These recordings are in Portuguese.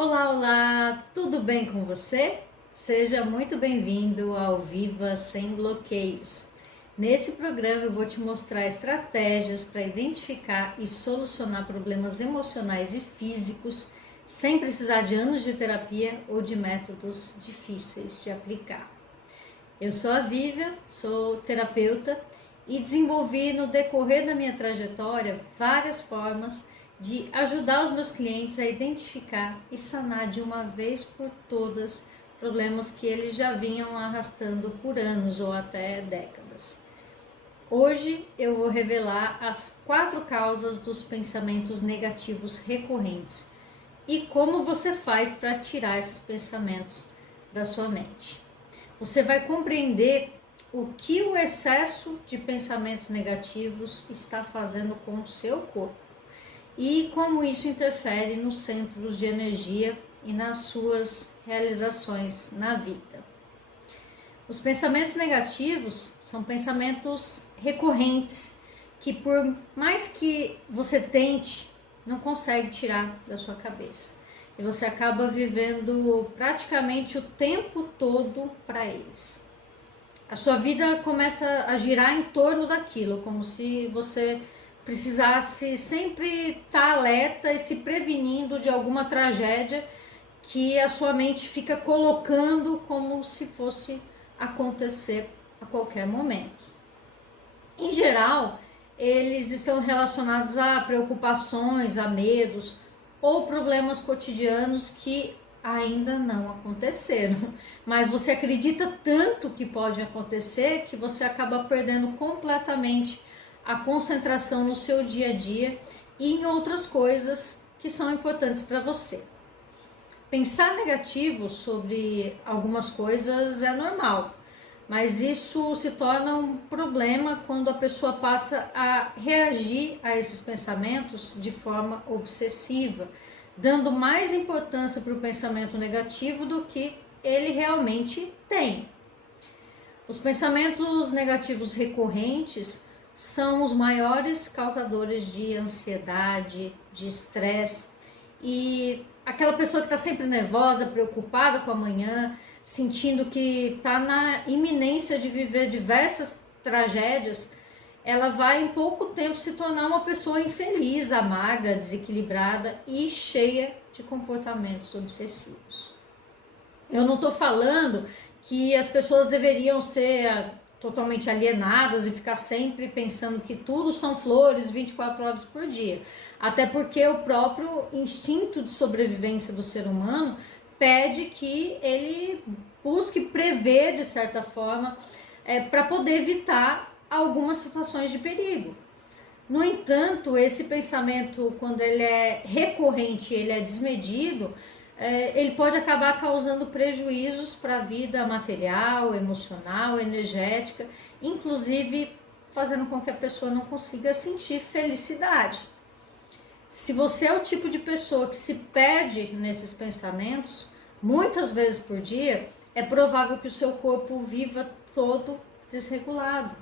Olá, olá, tudo bem com você? Seja muito bem-vindo ao Viva Sem Bloqueios. Nesse programa eu vou te mostrar estratégias para identificar e solucionar problemas emocionais e físicos sem precisar de anos de terapia ou de métodos difíceis de aplicar. Eu sou a Vivian, sou terapeuta e desenvolvi no decorrer da minha trajetória várias formas de ajudar os meus clientes a identificar e sanar de uma vez por todas problemas que eles já vinham arrastando por anos ou até décadas. Hoje eu vou revelar as 4 causas dos pensamentos negativos recorrentes e como você faz para tirar esses pensamentos da sua mente. Você vai compreender o que o excesso de pensamentos negativos está fazendo com o seu corpo e como isso interfere nos centros de energia e nas suas realizações na vida. Os pensamentos negativos são pensamentos recorrentes que, por mais que você tente, não consegue tirar da sua cabeça. E você acaba vivendo praticamente o tempo todo para eles. A sua vida começa a girar em torno daquilo, como se você precisasse sempre estar alerta e se prevenindo de alguma tragédia que a sua mente fica colocando como se fosse acontecer a qualquer momento. Em geral, eles estão relacionados a preocupações, a medos ou problemas cotidianos que ainda não aconteceram, mas você acredita tanto que pode acontecer que você acaba perdendo completamente a concentração no seu dia a dia e em outras coisas que são importantes para você. Pensar negativo sobre algumas coisas é normal, mas isso se torna um problema quando a pessoa passa a reagir a esses pensamentos de forma obsessiva, dando mais importância para o pensamento negativo do que ele realmente tem. Os pensamentos negativos recorrentes são os maiores causadores de ansiedade, de estresse, e aquela pessoa que está sempre nervosa, preocupada com amanhã, sentindo que está na iminência de viver diversas tragédias, ela vai em pouco tempo se tornar uma pessoa infeliz, amarga, desequilibrada e cheia de comportamentos obsessivos. Eu não estou falando que as pessoas deveriam ser totalmente alienadas e ficar sempre pensando que tudo são flores 24 horas por dia. Até porque o próprio instinto de sobrevivência do ser humano pede que ele busque prever, de certa forma, para poder evitar algumas situações de perigo. No entanto, esse pensamento, quando ele é recorrente, ele é desmedido, ele pode acabar causando prejuízos para a vida material, emocional, energética, inclusive fazendo com que a pessoa não consiga sentir felicidade. Se você é o tipo de pessoa que se perde nesses pensamentos, muitas vezes por dia, é provável que o seu corpo viva todo desregulado,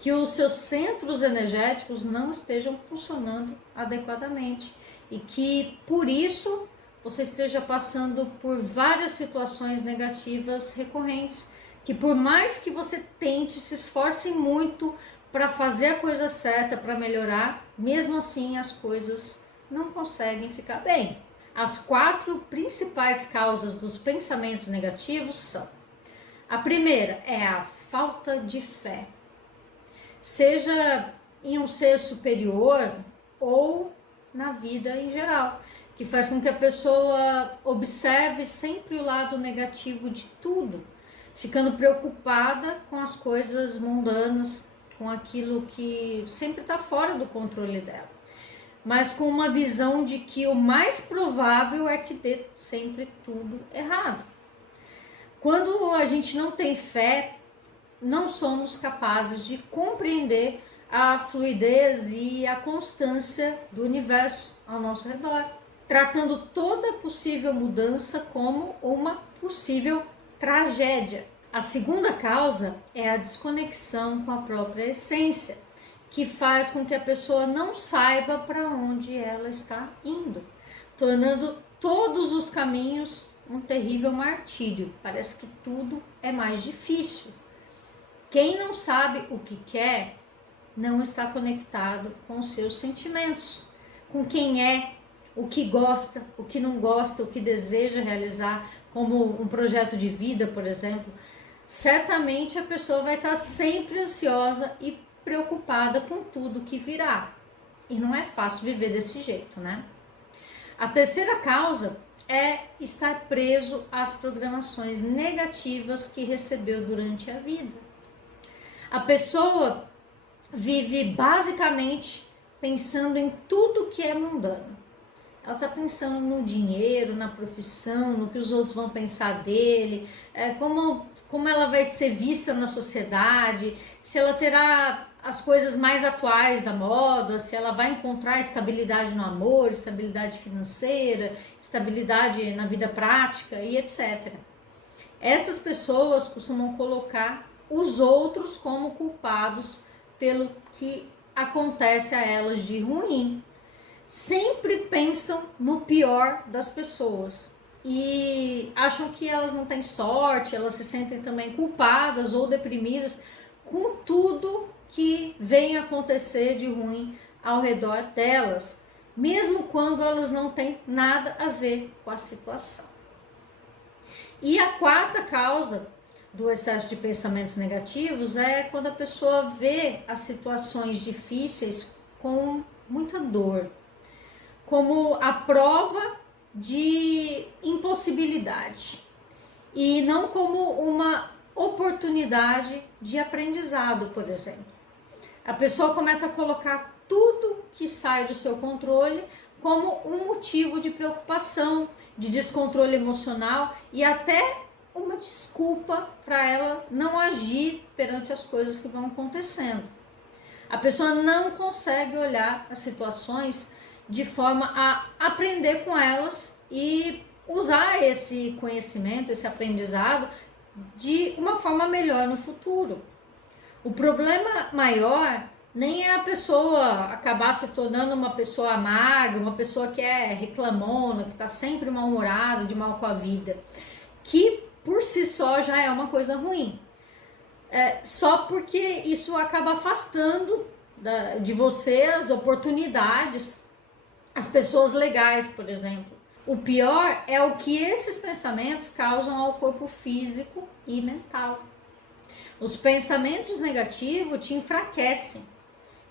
que os seus centros energéticos não estejam funcionando adequadamente e que, por isso, você esteja passando por várias situações negativas recorrentes, que por mais que você tente, se esforce muito para fazer a coisa certa, para melhorar, mesmo assim as coisas não conseguem ficar bem. As 4 principais causas dos pensamentos negativos são: a primeira é a falta de fé, seja em um ser superior ou na vida em geral, que faz com que a pessoa observe sempre o lado negativo de tudo, ficando preocupada com as coisas mundanas, com aquilo que sempre está fora do controle dela, mas com uma visão de que o mais provável é que dê sempre tudo errado. Quando a gente não tem fé, não somos capazes de compreender a fluidez e a constância do universo ao nosso redor, tratando toda possível mudança como uma possível tragédia. A segunda causa é a desconexão com a própria essência, que faz com que a pessoa não saiba para onde ela está indo, tornando todos os caminhos um terrível martírio. Parece que tudo é mais difícil. Quem não sabe o que quer, não está conectado com os seus sentimentos, com quem é, o que gosta, o que não gosta, o que deseja realizar, como um projeto de vida, por exemplo. Certamente a pessoa vai estar sempre ansiosa e preocupada com tudo que virá. E não é fácil viver desse jeito, né? A terceira causa é estar preso às programações negativas que recebeu durante a vida. A pessoa vive basicamente pensando em tudo que é mundano. Ela está pensando no dinheiro, na profissão, no que os outros vão pensar dele, como ela vai ser vista na sociedade, se ela terá as coisas mais atuais da moda, se ela vai encontrar estabilidade no amor, estabilidade financeira, estabilidade na vida prática e etc. Essas pessoas costumam colocar os outros como culpados pelo que acontece a elas de ruim. Sempre pensam no pior das pessoas e acham que elas não têm sorte, elas se sentem também culpadas ou deprimidas com tudo que vem acontecer de ruim ao redor delas, mesmo quando elas não têm nada a ver com a situação. E a quarta causa do excesso de pensamentos negativos é quando a pessoa vê as situações difíceis com muita dor, como a prova de impossibilidade e não como uma oportunidade de aprendizado, por exemplo. A pessoa começa a colocar tudo que sai do seu controle como um motivo de preocupação, de descontrole emocional e até uma desculpa para ela não agir perante as coisas que vão acontecendo. A pessoa não consegue olhar as situações de forma a aprender com elas e usar esse conhecimento, esse aprendizado de uma forma melhor no futuro. O problema maior nem é a pessoa acabar se tornando uma pessoa amarga, uma pessoa que é reclamona, que está sempre mal-humorada, de mal com a vida, que por si só já é uma coisa ruim. Só porque isso acaba afastando de você as oportunidades, as pessoas legais, por exemplo. O pior é o que esses pensamentos causam ao corpo físico e mental. Os pensamentos negativos te enfraquecem.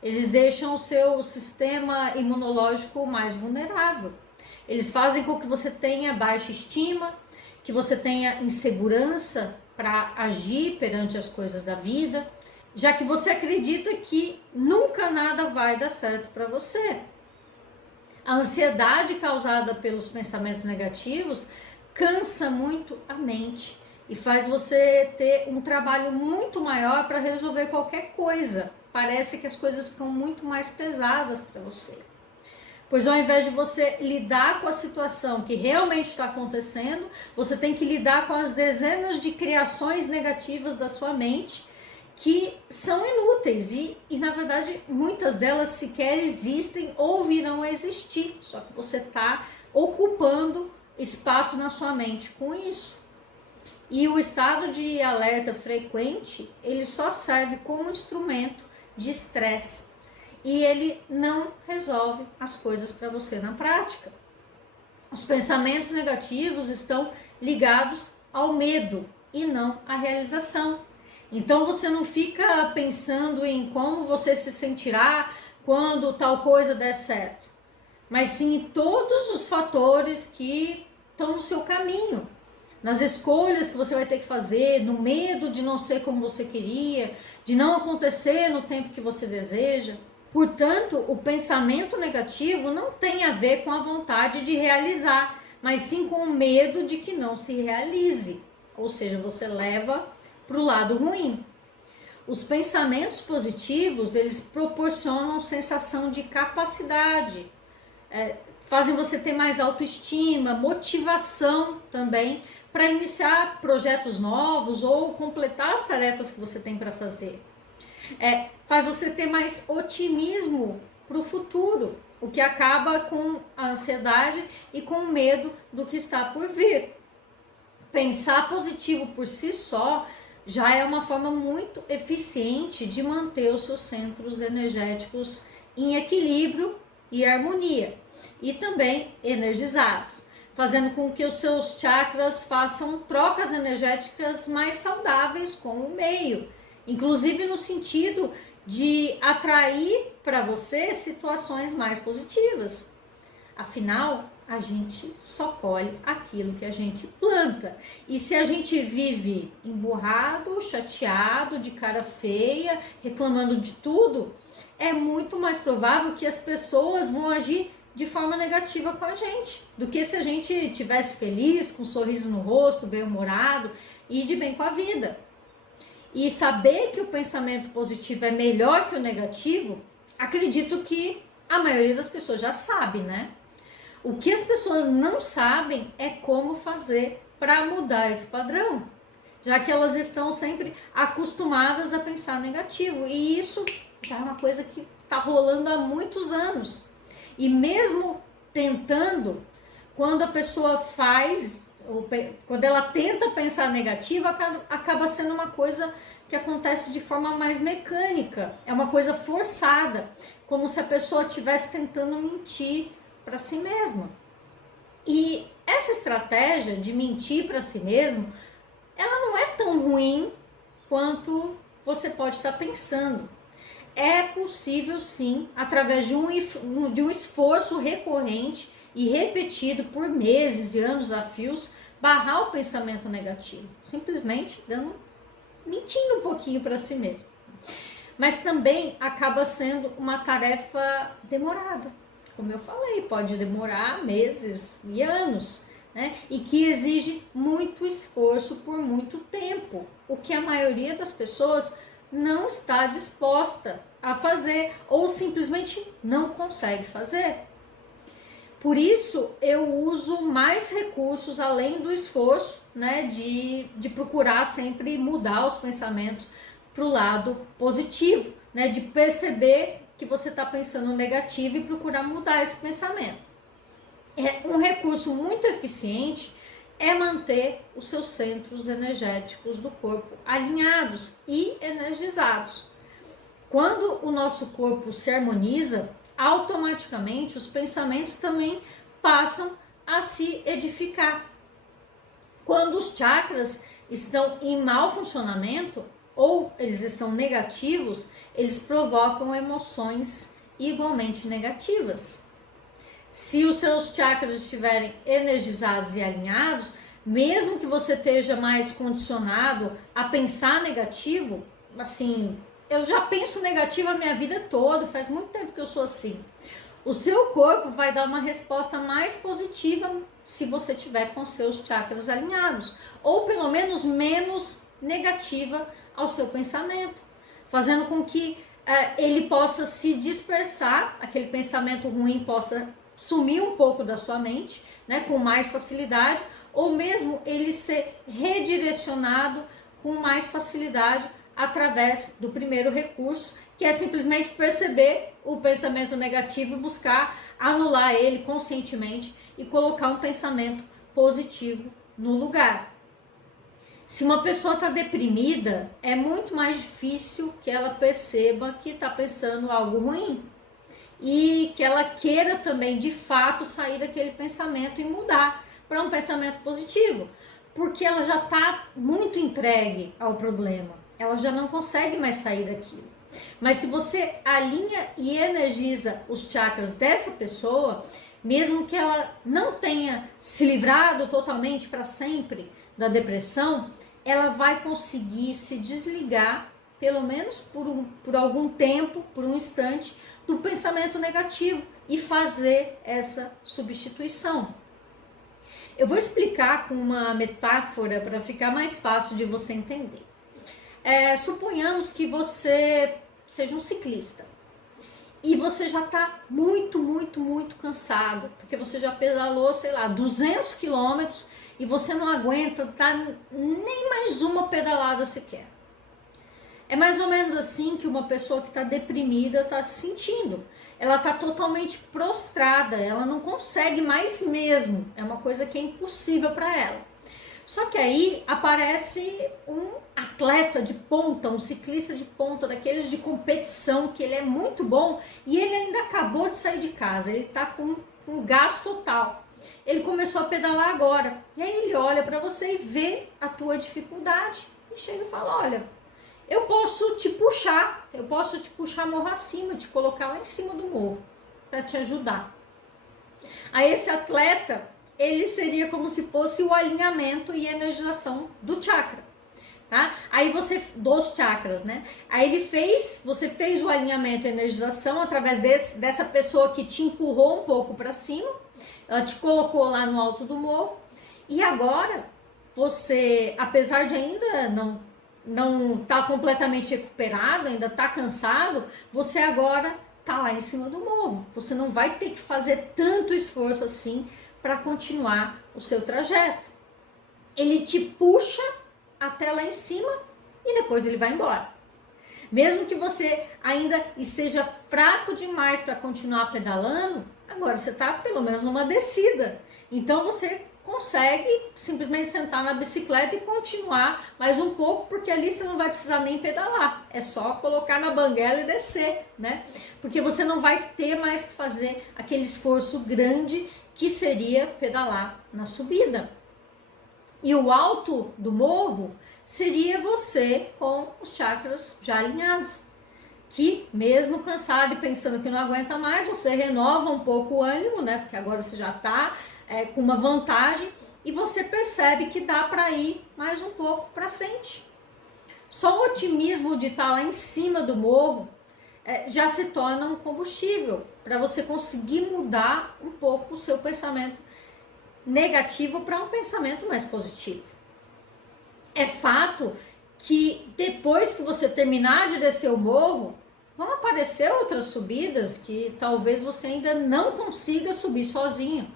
Eles deixam o seu sistema imunológico mais vulnerável. Eles fazem com que você tenha baixa estima, que você tenha insegurança para agir perante as coisas da vida, já que você acredita que nunca nada vai dar certo para você. A ansiedade causada pelos pensamentos negativos cansa muito a mente e faz você ter um trabalho muito maior para resolver qualquer coisa. Parece que as coisas ficam muito mais pesadas para você. Pois ao invés de você lidar com a situação que realmente está acontecendo, você tem que lidar com as dezenas de criações negativas da sua mente que são inúteis e na verdade muitas delas sequer existem ou virão a existir, só que você está ocupando espaço na sua mente com isso. E o estado de alerta frequente, ele só serve como instrumento de estresse e ele não resolve as coisas para você na prática. Os pensamentos negativos estão ligados ao medo e não à realização. Então você não fica pensando em como você se sentirá quando tal coisa der certo, mas sim em todos os fatores que estão no seu caminho, nas escolhas que você vai ter que fazer, no medo de não ser como você queria, de não acontecer no tempo que você deseja. Portanto, o pensamento negativo não tem a ver com a vontade de realizar, mas sim com o medo de que não se realize, ou seja, você leva para o lado ruim. Os pensamentos positivos, eles proporcionam sensação de capacidade, fazem você ter mais autoestima, motivação também para iniciar projetos novos ou completar as tarefas que você tem para fazer. Faz você ter mais otimismo para o futuro, o que acaba com a ansiedade e com o medo do que está por vir. Pensar positivo por si só já é uma forma muito eficiente de manter os seus centros energéticos em equilíbrio e harmonia, e também energizados, fazendo com que os seus chakras façam trocas energéticas mais saudáveis com o meio, inclusive no sentido de atrair para você situações mais positivas. Afinal, a gente só colhe aquilo que a gente planta. E se a gente vive emburrado, chateado, de cara feia, reclamando de tudo, é muito mais provável que as pessoas vão agir de forma negativa com a gente, do que se a gente estivesse feliz, com um sorriso no rosto, bem-humorado e de bem com a vida. E saber que o pensamento positivo é melhor que o negativo, acredito que a maioria das pessoas já sabe, né? O que as pessoas não sabem é como fazer para mudar esse padrão, já que elas estão sempre acostumadas a pensar negativo. E isso já é uma coisa que está rolando há muitos anos. E mesmo tentando, quando a pessoa faz, quando ela tenta pensar negativo, acaba sendo uma coisa que acontece de forma mais mecânica. É uma coisa forçada, como se a pessoa estivesse tentando mentir para si mesma. E essa estratégia de mentir para si mesmo, ela não é tão ruim quanto você pode estar pensando. É possível sim, através de um esforço recorrente e repetido por meses e anos a fios, barrar o pensamento negativo, simplesmente mentindo um pouquinho para si mesmo. Mas também acaba sendo uma tarefa demorada. Como eu falei, pode demorar meses e anos, né? E que exige muito esforço por muito tempo, o que a maioria das pessoas não está disposta a fazer ou simplesmente não consegue fazer. Por isso, eu uso mais recursos além do esforço, né, de procurar sempre mudar os pensamentos para o lado positivo, né, de perceber que você está pensando negativo e procurar mudar esse pensamento. Um recurso muito eficiente é manter os seus centros energéticos do corpo alinhados e energizados. Quando o nosso corpo se harmoniza, automaticamente os pensamentos também passam a se edificar. Quando os chakras estão em mau funcionamento ou eles estão negativos, eles provocam emoções igualmente negativas. Se os seus chakras estiverem energizados e alinhados, mesmo que você esteja mais condicionado a pensar negativo, assim, eu já penso negativo a minha vida toda, faz muito tempo que eu sou assim. O seu corpo vai dar uma resposta mais positiva se você tiver com seus chakras alinhados, ou pelo menos menos negativa ao seu pensamento, fazendo com que ele possa se dispersar, aquele pensamento ruim possa sumir um pouco da sua mente, né, com mais facilidade, ou mesmo ele ser redirecionado com mais facilidade através do primeiro recurso, que é simplesmente perceber o pensamento negativo e buscar anular ele conscientemente e colocar um pensamento positivo no lugar. Se uma pessoa está deprimida, é muito mais difícil que ela perceba que está pensando algo ruim e que ela queira também, de fato, sair daquele pensamento e mudar para um pensamento positivo, porque ela já está muito entregue ao problema, ela já não consegue mais sair daquilo. Mas se você alinha e energiza os chakras dessa pessoa, mesmo que ela não tenha se livrado totalmente para sempre da depressão, ela vai conseguir se desligar, pelo menos por algum tempo, por um instante, do pensamento negativo e fazer essa substituição. Eu vou explicar com uma metáfora para ficar mais fácil de você entender. Suponhamos que você seja um ciclista e você já está muito cansado, porque você já pedalou, sei lá, 200 quilômetros e você não aguenta dar nem mais uma pedalada sequer. É mais ou menos assim que uma pessoa que está deprimida está se sentindo. Ela está totalmente prostrada, ela não consegue mais mesmo. É uma coisa que é impossível para ela. Só que aí aparece um atleta de ponta, um ciclista de ponta, daqueles de competição, que ele é muito bom e ele ainda acabou de sair de casa, ele está com gás total. Ele começou a pedalar agora. E aí ele olha para você e vê a tua dificuldade e chega e fala: olha, eu posso te puxar morro acima, te colocar lá em cima do morro para te ajudar. Aí esse atleta, ele seria como se fosse o alinhamento e energização do chakra, tá? Aí você, dos chakras, né? Aí você fez o alinhamento e energização através dessa pessoa que te empurrou um pouco para cima, ela te colocou lá no alto do morro, e agora você, apesar de ainda não tá completamente recuperado, ainda tá cansado, você agora tá lá em cima do morro. Você não vai ter que fazer tanto esforço assim para continuar o seu trajeto. Ele te puxa até lá em cima e depois ele vai embora. Mesmo que você ainda esteja fraco demais para continuar pedalando, agora você está pelo menos numa descida. Então você consegue simplesmente sentar na bicicleta e continuar mais um pouco, porque ali você não vai precisar nem pedalar. É só colocar na banguela e descer, né? Porque você não vai ter mais que fazer aquele esforço grande que seria pedalar na subida. E o alto do morro seria você com os chakras já alinhados, que mesmo cansado e pensando que não aguenta mais, você renova um pouco o ânimo, né? Porque agora você já está com uma vantagem e você percebe que dá para ir mais um pouco para frente. Só o otimismo de estar lá em cima do morro já se torna um combustível para você conseguir mudar um pouco o seu pensamento negativo para um pensamento mais positivo. É fato que depois que você terminar de descer o morro, vão aparecer outras subidas que talvez você ainda não consiga subir sozinho.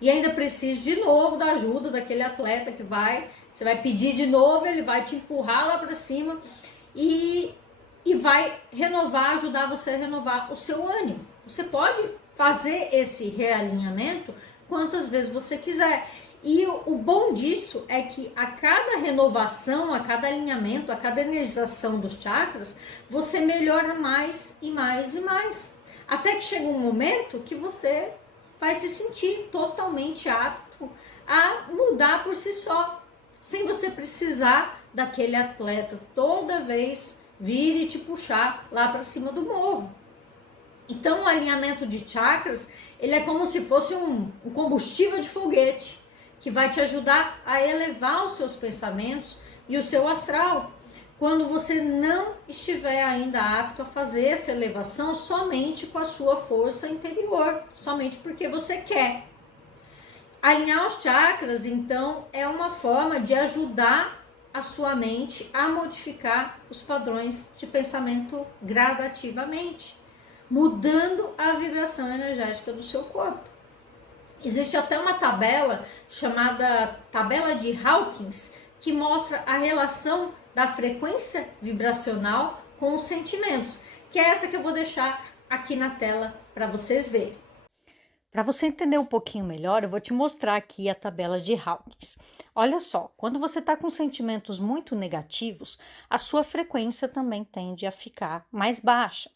E ainda precise de novo da ajuda daquele atleta que você vai pedir de novo, ele vai te empurrar lá para cima e vai ajudar você a renovar o seu ânimo. Você pode fazer esse realinhamento quantas vezes você quiser. E o bom disso é que a cada renovação, a cada alinhamento, a cada energização dos chakras, você melhora mais e mais e mais. Até que chega um momento que você vai se sentir totalmente apto a mudar por si só, sem você precisar daquele atleta toda vez vir e te puxar lá para cima do morro. Então o alinhamento de chakras, ele é como se fosse um combustível de foguete, que vai te ajudar a elevar os seus pensamentos e o seu astral, quando você não estiver ainda apto a fazer essa elevação somente com a sua força interior, somente porque você quer. Alinhar os chakras, então, é uma forma de ajudar a sua mente a modificar os padrões de pensamento gradativamente, mudando a vibração energética do seu corpo. Existe até uma tabela chamada tabela de Hawkins, que mostra a relação da frequência vibracional com os sentimentos, que é essa que eu vou deixar aqui na tela para vocês verem. Para você entender um pouquinho melhor, eu vou te mostrar aqui a tabela de Hawkins. Olha só, quando você está com sentimentos muito negativos, a sua frequência também tende a ficar mais baixa.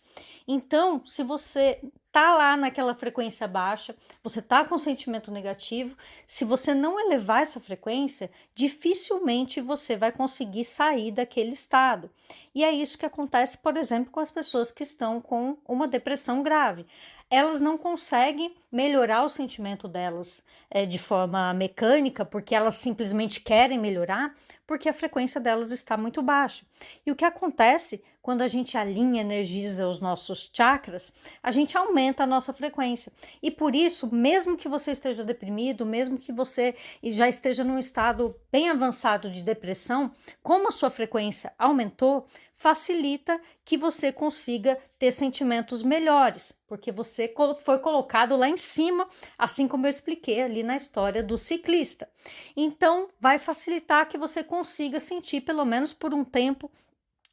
Então, se você tá lá naquela frequência baixa, você tá com sentimento negativo, se você não elevar essa frequência, dificilmente você vai conseguir sair daquele estado. E é isso que acontece, por exemplo, com as pessoas que estão com uma depressão grave. Elas não conseguem melhorar o sentimento delas de forma mecânica, porque elas simplesmente querem melhorar, porque a frequência delas está muito baixa. E o que acontece quando a gente alinha, energiza os nossos chakras, a gente aumenta a nossa frequência. E por isso, mesmo que você esteja deprimido, mesmo que você já esteja num estado bem avançado de depressão, como a sua frequência aumentou, facilita que você consiga ter sentimentos melhores, porque você foi colocado lá em cima, assim como eu expliquei ali na história do ciclista. Então, vai facilitar que você consiga sentir, pelo menos por um tempo,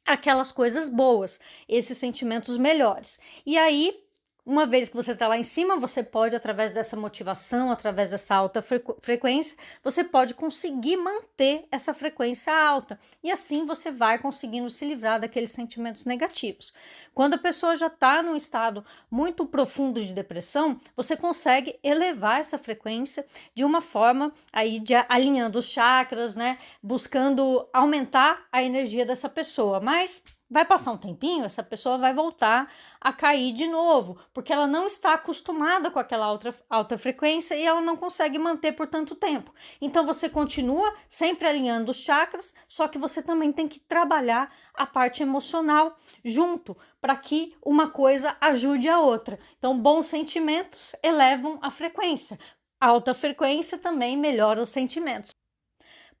aquelas coisas boas, esses sentimentos melhores. E aí, uma vez que você está lá em cima, você pode, através dessa motivação, através dessa alta frequência, você pode conseguir manter essa frequência alta. E assim você vai conseguindo se livrar daqueles sentimentos negativos. Quando a pessoa já está num estado muito profundo de depressão, você consegue elevar essa frequência de uma forma aí alinhando os chakras, né? Buscando aumentar a energia dessa pessoa. Mas vai passar um tempinho, essa pessoa vai voltar a cair de novo, porque ela não está acostumada com aquela alta frequência e ela não consegue manter por tanto tempo. Então você continua sempre alinhando os chakras, só que você também tem que trabalhar a parte emocional junto, para que uma coisa ajude a outra. Então, bons sentimentos elevam a frequência. Alta frequência também melhora os sentimentos.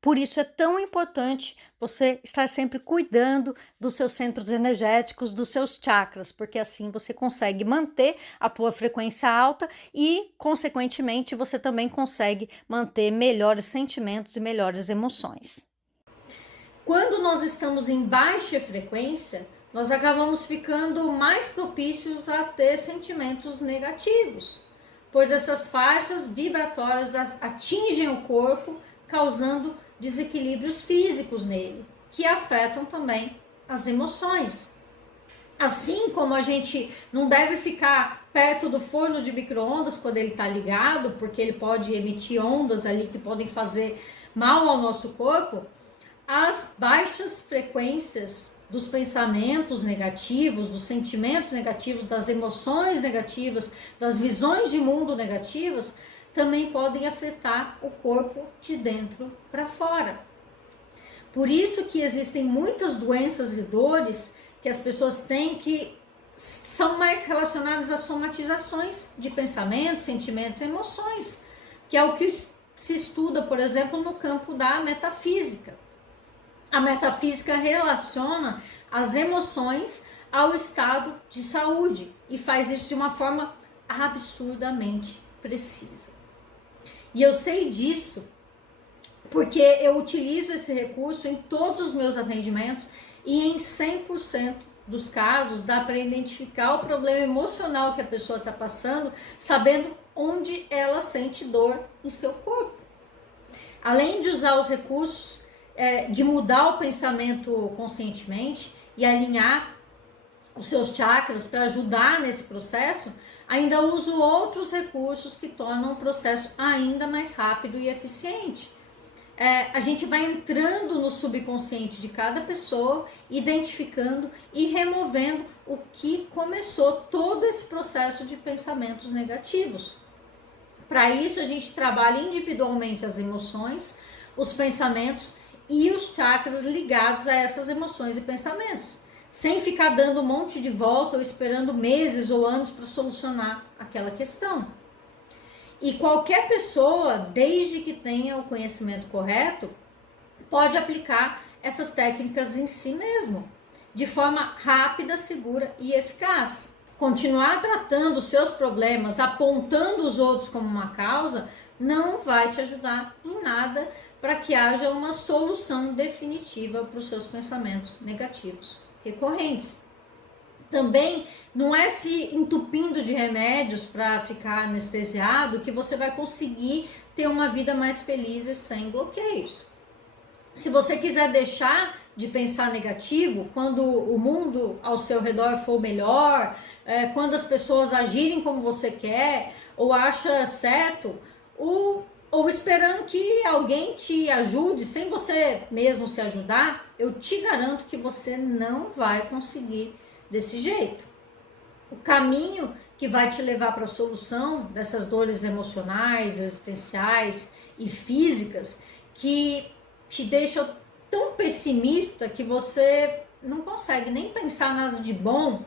Por isso é tão importante você estar sempre cuidando dos seus centros energéticos, dos seus chakras, porque assim você consegue manter a tua frequência alta e, consequentemente, você também consegue manter melhores sentimentos e melhores emoções. Quando nós estamos em baixa frequência, nós acabamos ficando mais propícios a ter sentimentos negativos, pois essas faixas vibratórias atingem o corpo, causando desequilíbrios físicos nele, que afetam também as emoções. Assim como a gente não deve ficar perto do forno de micro-ondas quando ele está ligado, porque ele pode emitir ondas ali que podem fazer mal ao nosso corpo, as baixas frequências dos pensamentos negativos, dos sentimentos negativos, das emoções negativas, das visões de mundo negativas, também podem afetar o corpo de dentro para fora. Por isso que existem muitas doenças e dores que as pessoas têm que são mais relacionadas a somatizações de pensamentos, sentimentos e emoções, que é o que se estuda, por exemplo, no campo da metafísica. A metafísica relaciona as emoções ao estado de saúde e faz isso de uma forma absurdamente precisa. E eu sei disso porque eu utilizo esse recurso em todos os meus atendimentos e em 100% dos casos dá para identificar o problema emocional que a pessoa está passando, sabendo onde ela sente dor em seu corpo. Além de usar os recursos de mudar o pensamento conscientemente e alinhar os seus chakras para ajudar nesse processo, ainda uso outros recursos que tornam o processo ainda mais rápido e eficiente. A gente vai entrando no subconsciente de cada pessoa, identificando e removendo o que começou todo esse processo de pensamentos negativos. Para isso, a gente trabalha individualmente as emoções, os pensamentos e os chakras ligados a essas emoções e pensamentos, sem ficar dando um monte de volta ou esperando meses ou anos para solucionar aquela questão. E qualquer pessoa, desde que tenha o conhecimento correto, pode aplicar essas técnicas em si mesmo, de forma rápida, segura e eficaz. Continuar tratando os seus problemas, apontando os outros como uma causa, não vai te ajudar em nada para que haja uma solução definitiva para os seus pensamentos negativos recorrentes. Também não é se entupindo de remédios para ficar anestesiado que você vai conseguir ter uma vida mais feliz e sem bloqueios. Se você quiser deixar de pensar negativo, quando o mundo ao seu redor for melhor, quando as pessoas agirem como você quer ou acha certo, ou esperando que alguém te ajude sem você mesmo se ajudar, eu te garanto que você não vai conseguir desse jeito. O caminho que vai te levar para a solução dessas dores emocionais, existenciais e físicas que te deixam tão pessimista que você não consegue nem pensar nada de bom,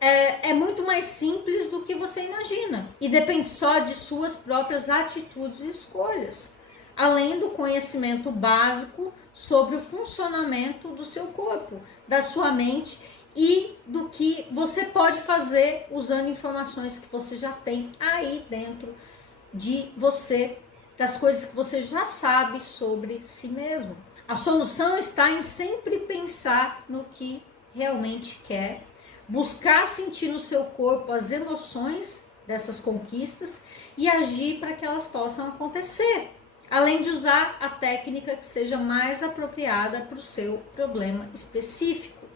é muito mais simples do que você imagina e depende só de suas próprias atitudes e escolhas, além do conhecimento básico sobre o funcionamento do seu corpo, da sua mente e do que você pode fazer usando informações que você já tem aí dentro de você, das coisas que você já sabe sobre si mesmo. A solução está em sempre pensar no que realmente quer, buscar sentir no seu corpo as emoções dessas conquistas e agir para que elas possam acontecer, além de usar a técnica que seja mais apropriada para o seu problema específico.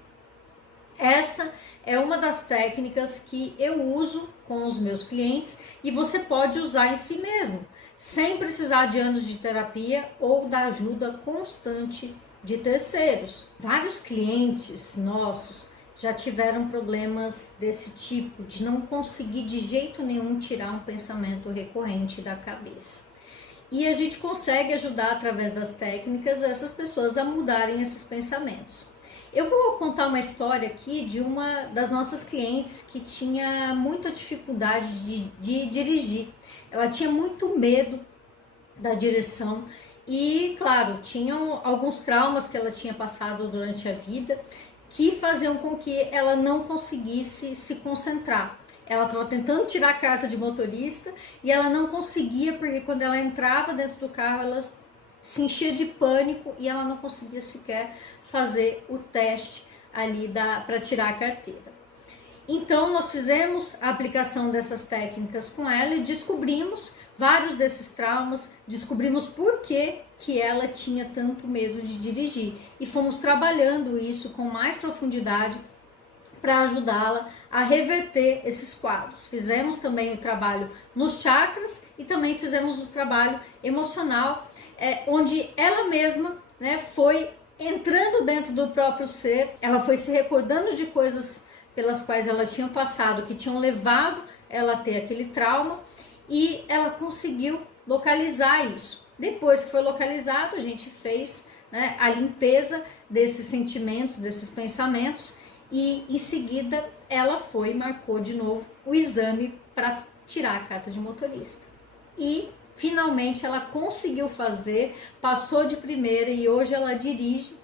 Essa é uma das técnicas que eu uso com os meus clientes e você pode usar em si mesmo, sem precisar de anos de terapia ou da ajuda constante de terceiros. Vários clientes nossos já tiveram problemas desse tipo, de não conseguir de jeito nenhum tirar um pensamento recorrente da cabeça. E a gente consegue ajudar através das técnicas essas pessoas a mudarem esses pensamentos. Eu vou contar uma história aqui de uma das nossas clientes que tinha muita dificuldade de dirigir. Ela tinha muito medo da direção e, claro, tinham alguns traumas que ela tinha passado durante a vida que faziam com que ela não conseguisse se concentrar. Ela estava tentando tirar a carta de motorista e ela não conseguia, porque quando ela entrava dentro do carro, ela se enchia de pânico e ela não conseguia sequer fazer o teste ali para tirar a carteira. Então nós fizemos a aplicação dessas técnicas com ela e descobrimos vários desses traumas, descobrimos por que ela tinha tanto medo de dirigir e fomos trabalhando isso com mais profundidade para ajudá-la a reverter esses quadros. Fizemos também o trabalho nos chakras e também fizemos o trabalho emocional, onde ela mesma, né, foi entrando dentro do próprio ser, ela foi se recordando de coisas pelas quais ela tinha passado, que tinham levado ela a ter aquele trauma, e ela conseguiu localizar isso. Depois que foi localizado, a gente fez, né, a limpeza desses sentimentos, desses pensamentos, e em seguida ela foi e marcou de novo o exame para tirar a carta de motorista. E finalmente ela conseguiu fazer, passou de primeira e hoje ela dirige.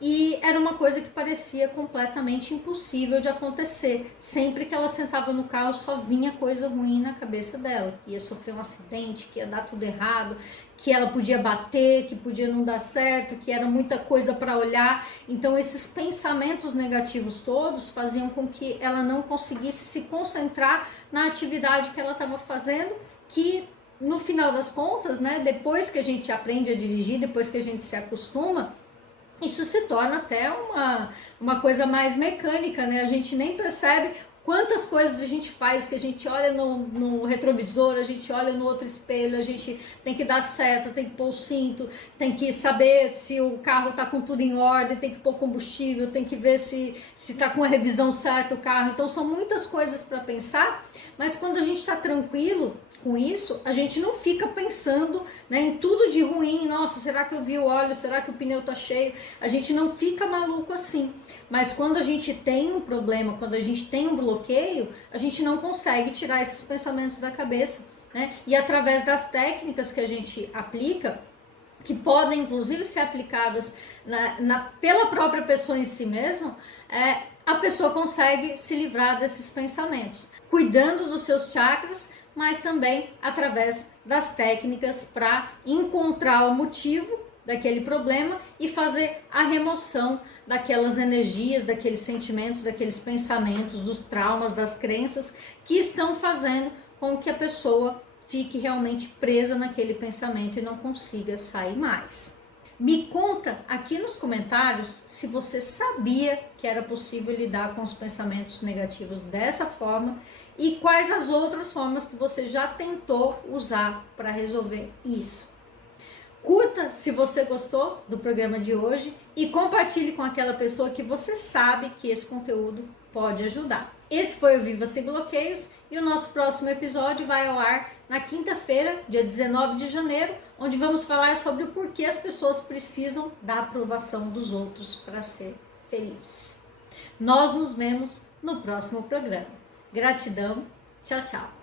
E era uma coisa que parecia completamente impossível de acontecer. Sempre que ela sentava no carro só vinha coisa ruim na cabeça dela. Que ia sofrer um acidente, que ia dar tudo errado, que ela podia bater, que podia não dar certo, que era muita coisa para olhar. Então esses pensamentos negativos todos faziam com que ela não conseguisse se concentrar na atividade que ela estava fazendo, que no final das contas, né, depois que a gente aprende a dirigir, depois que a gente se acostuma, isso se torna até uma coisa mais mecânica, né? A gente nem percebe quantas coisas a gente faz, que a gente olha no retrovisor, a gente olha no outro espelho, a gente tem que dar seta, tem que pôr o cinto, tem que saber se o carro está com tudo em ordem, tem que pôr combustível, tem que ver se está com a revisão certa o carro. Então são muitas coisas para pensar, mas quando a gente está tranquilo com isso, a gente não fica pensando, né, em tudo de ruim. Nossa, será que eu vi o óleo? Será que o pneu tá cheio? A gente não fica maluco assim. Mas quando a gente tem um problema, quando a gente tem um bloqueio, a gente não consegue tirar esses pensamentos da cabeça, né? E através das técnicas que a gente aplica, que podem inclusive ser aplicadas pela própria pessoa em si mesma, a pessoa consegue se livrar desses pensamentos, cuidando dos seus chakras, mas também através das técnicas para encontrar o motivo daquele problema e fazer a remoção daquelas energias, daqueles sentimentos, daqueles pensamentos, dos traumas, das crenças que estão fazendo com que a pessoa fique realmente presa naquele pensamento e não consiga sair mais. Me conta aqui nos comentários se você sabia que era possível lidar com os pensamentos negativos dessa forma e quais as outras formas que você já tentou usar para resolver isso. Curta se você gostou do programa de hoje e compartilhe com aquela pessoa que você sabe que esse conteúdo pode ajudar. Esse foi o Viva Sem Bloqueios e o nosso próximo episódio vai ao ar na quinta-feira, dia 19 de janeiro, onde vamos falar sobre o porquê as pessoas precisam da aprovação dos outros para ser feliz. Nós nos vemos no próximo programa. Gratidão, tchau, tchau.